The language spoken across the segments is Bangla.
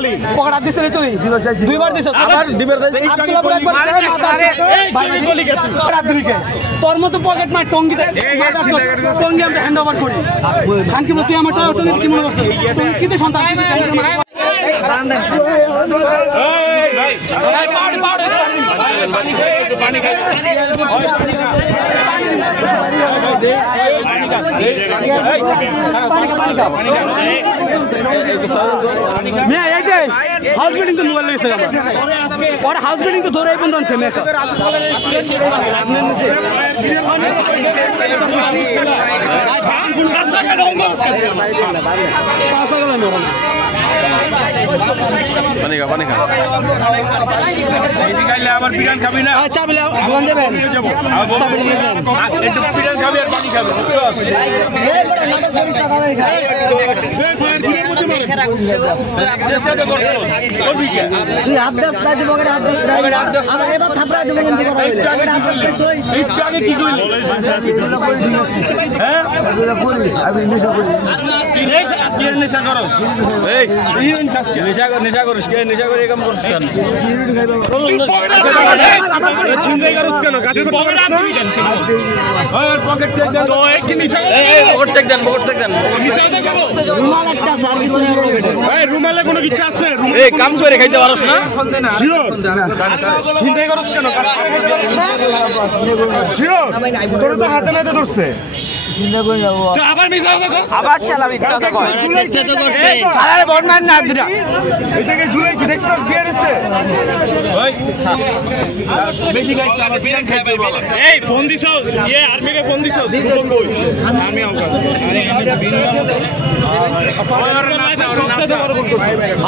খালি পকড়া দিছিস তুই দুইবার দিছিস আবার দিবার তোর মতো পকেট মার টঙ্গি টঙ্গি আমরা হ্যান্ড ওভার করি খানকি তুই আমার টঙ্গি কি মনে করছিস কি তো সন্তান হাউস বিল্ডিং তো মোবাইল লেগেছে আমার হাউস বিল্ডিং তো ধরে বন্ধ আছে মেয়েটা আবার বিরিয়ান খাবি না চাবিলে দোকান যাবেন চাবিলে নিয়ে যান একটু বিরিয়ান খাবি আর পানি খাবি চেষ্টা তো করছো তুই হাত দাস তাই দিব করে হাত দাস আর এবার থাপড়া দিব কিন্তু কথা বলে এবার হাত দাস তাই তুই একটু আগে কি কইলি হ্যাঁ আমি নেশা করি কি নেশা করস এই বিরিয়ান খাস কে নেশা করিস কে নেশা করে কাম করছিস কেন চিন্তাই করস কেন কাছে পকেট আপনি কেন ওই পকেট চেক দেন ওই কি নেশা এই পকেট চেক দেন নেশা দেখাবো রুমাল একটা স্যার কিছু না পকেটে এই রুমালে কোনো কিছু আছে এই কাম করে খাইতে পারছ না শিওর চিন্তাই করস কেন শিওর তোর তো হাতে নাতে ধরছে চিন্তা করি না তো আবার মিছা কথা কস আবার শালা মিথ্যা কথা কয় চেষ্টা তো করছে শালার বদমান না দুরা এই জায়গায় ঝুলাইছি দেখছ না বিয়ার আছে ওই বেশি গাইস না আবার বিয়ার খাইতে বল এই ফোন দিছস আর্মিকে ফোন দিছস আমি আও কাজ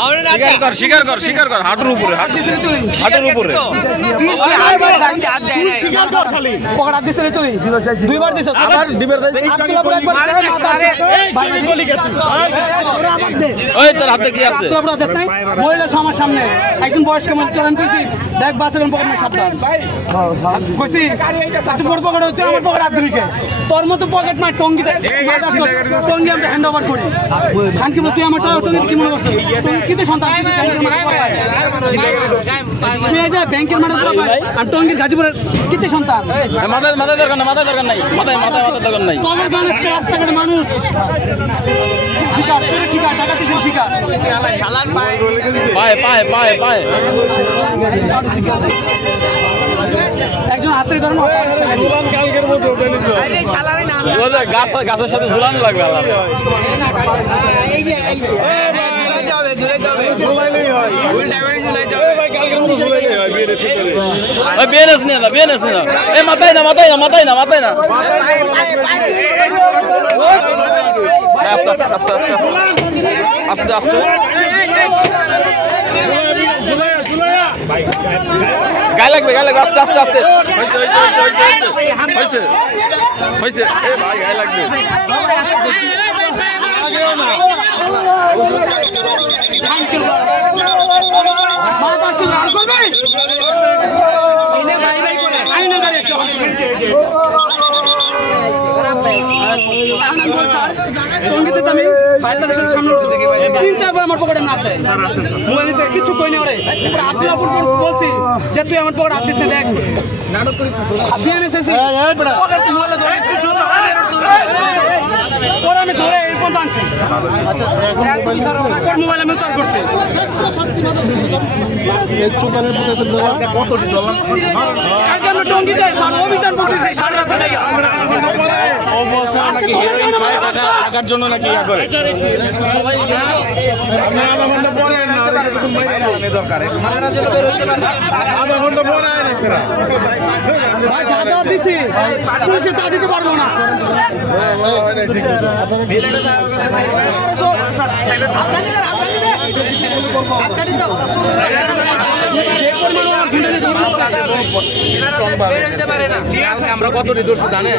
আরে স্বীকার কর হাঁটুর উপরে স্বীকার কর খালি পকড়া দিছিস তুই দুইবার দিছিস আবার দিবার ওই তোর হাতে কি আছে মহিলা আমার সামনে একজন বয়স্ক মানুষ চালান কইছি দেখ বাচ্চাদের পকেট না সাবধান কইছি তুই বড় পকেট তুই আমার পকেট হাত দিকে তোর মতো পকেট মার টঙ্গি টঙ্গি আমরা হ্যান্ড ওভার করি খানকি তুই আমার টঙ্গি কি মনে করছিস কি তো সন্তান তুই এই যে ব্যাংকের মাঠে আর টঙ্গির গাজীপুরের কি তো সন্তান মাথা দরকার নাই মাথা দরকার নাই তোমার গান আজকে রাস্তাঘাটে মানুষ শিকার টাকা দিছে শিকার পায় একজন হাতের ধরুন গাছের সাথে ঝুলানো লাগবে মাথায় না আস্তে গায়ে লাগবে আস্তে হয়েছে ভাই গায়ে লাগবে আমার পকেটে না কিছু কই না ওরে বলছি যে তুই আমার পকেট হাত দিস না দেখ নাটক করিস আমি ধরে এই পর্যন্ত আনছি মোবাইল আমি উত্তর করছি টঙ্গি দেয় অভিযান করতেছি টাকার জন্য নাকি ইয়া করে আধা ঘন্টা পরে তা দিতে পারবো না আমরা কত ধরছি জানেন